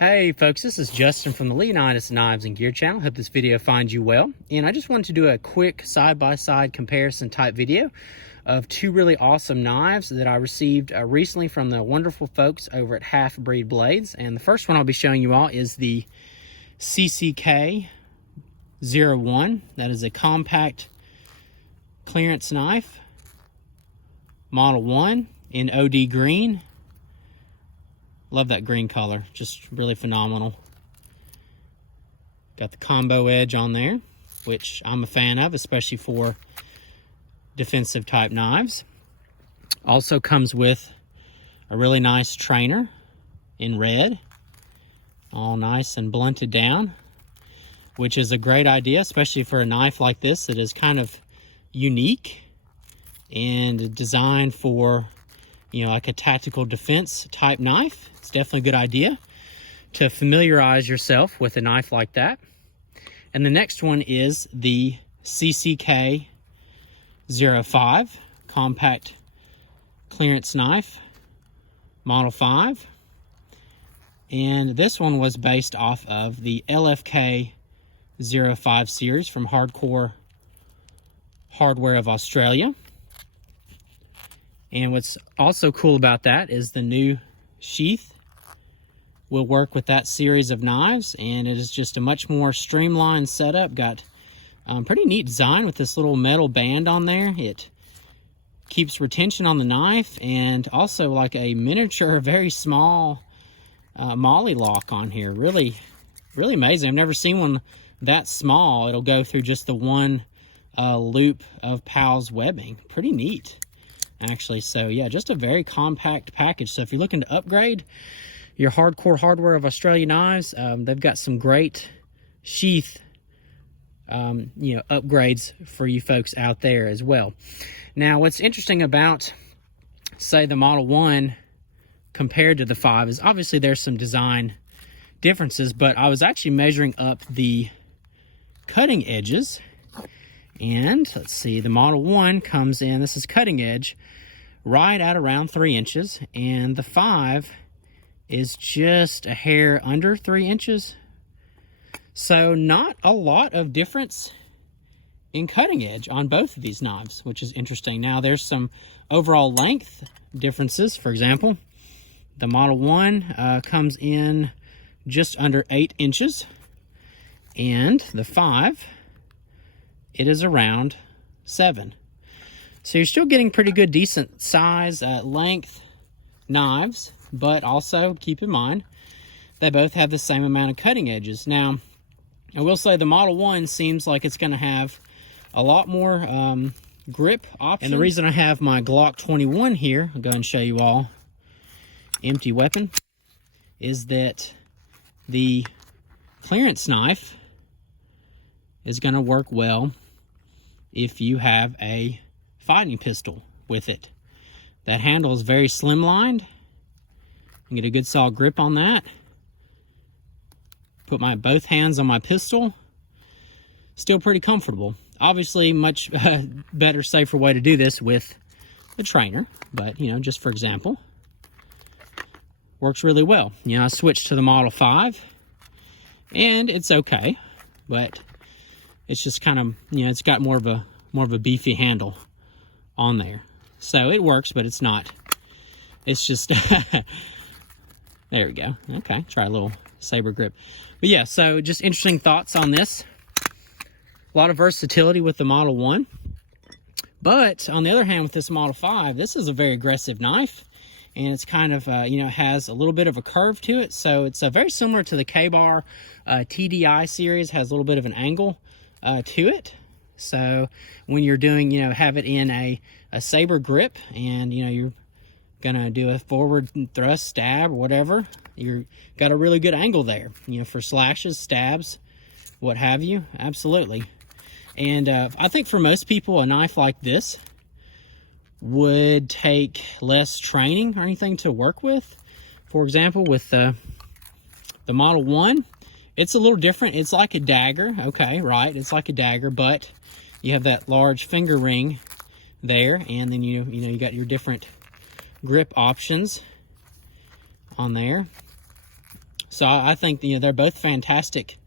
Hey folks, this is Justin from the Leonidas Knives and Gear channel. Hope this video finds you well. And I just wanted to do a quick side-by-side comparison type video of two really awesome knives that I received recently from the wonderful folks over at Halfbreed Blades. And the first one I'll be showing you all is the CCK-01. That is a compact clearance knife, Model 1 in OD green. Love that green color, just really phenomenal. Got the combo edge on there, which I'm a fan of, especially for defensive type knives. Also comes with a really nice trainer in red, all nice and blunted down, which is a great idea, especially for a knife like this that is kind of unique and designed for, you know, like a tactical defense type knife. It's definitely a good idea to familiarize yourself with a knife like that. And the next one is the CCK-05 compact clearance knife, Model 5. And this one was based off of the LFK-05 series from Hardcore Hardware of Australia. And what's also cool about that is the new sheath will work with that series of knives, and it is just a much more streamlined setup. Got pretty neat design with this little metal band on there. It keeps retention on the knife, and also like a miniature, very small molly lock on here. Really amazing. I've never seen one that small. It'll go through just the one loop of PALS webbing. Pretty neat, actually. So yeah, just a very compact package. So if you're looking to upgrade your Hardcore Hardware of Australia knives, they've got some great sheath upgrades for you folks out there as well. Now, what's interesting about, say, the Model 1 compared to the 5 is obviously there's some design differences, but I was actually measuring up the cutting edges. And let's see, the Model 1 comes in, this is cutting edge, right at around 3 inches. And the 5 is just a hair under 3 inches. So not a lot of difference in cutting edge on both of these knives, which is interesting. Now there's some overall length differences. For example, the Model 1 comes in just under 8 inches. And the 5, it is around 7. So you're still getting pretty good, decent size, length knives, but also keep in mind they both have the same amount of cutting edges. Now, I will say the Model 1 seems like it's going to have a lot more grip options. And the reason I have my Glock 21 here, I'll go and show you all, empty weapon, is that the clearance knife is going to work well if you have a fighting pistol with it. That handle is very slimlined. You get a good solid grip on that. Put my both hands on my pistol. Still pretty comfortable. Obviously, much better, safer way to do this with a trainer. But, you know, just for example, works really well. You know, I switched to the Model 5, and it's okay, but it's just kind of, you know, it's got more of a beefy handle on there. So it works, but it's not. It's just, there we go. Okay, try a little saber grip. But yeah, so just interesting thoughts on this. A lot of versatility with the Model 1. But on the other hand, with this Model 5, this is a very aggressive knife. And it's kind of, has a little bit of a curve to it. So it's very similar to the K-Bar TDI series, has a little bit of an angle to it. So when you're doing, have it in a saber grip, and, you're going to do a forward thrust, stab, or whatever, you've got a really good angle there, for slashes, stabs, what have you. Absolutely. And I think for most people, a knife like this would take less training or anything to work with. For example, with the Model 1, it's a little different. It's like a dagger. Okay, right. It's like a dagger, but you have that large finger ring there, and then you got your different grip options on there. So I think, you know, they're both fantastic,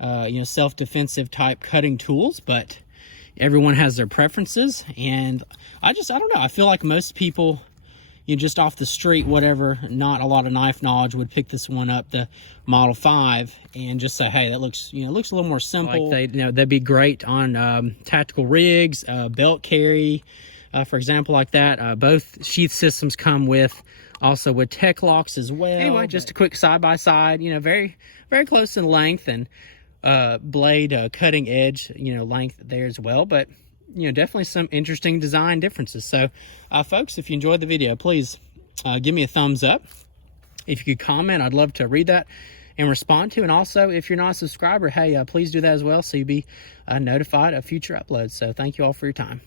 you know, self-defensive type cutting tools, but everyone has their preferences. And I don't know, I feel like most people, you know, just off the street, whatever, not a lot of knife knowledge, would pick this one up, the Model 5, and just say, hey, that looks, you know, looks a little more simple. Like you know, they'd be great on tactical rigs, belt carry, for example, like that. Both sheath systems come with, also with tech locks as well. Anyway, just a quick side-by-side, you know, very, very close in length, and blade cutting edge, you know, length there as well. But you know, definitely some interesting design differences. So folks, if you enjoyed the video, please give me a thumbs up. If you could comment, I'd love to read that and respond to. And also, if you're not a subscriber, hey, please do that as well, so you'll be notified of future uploads. So thank you all for your time.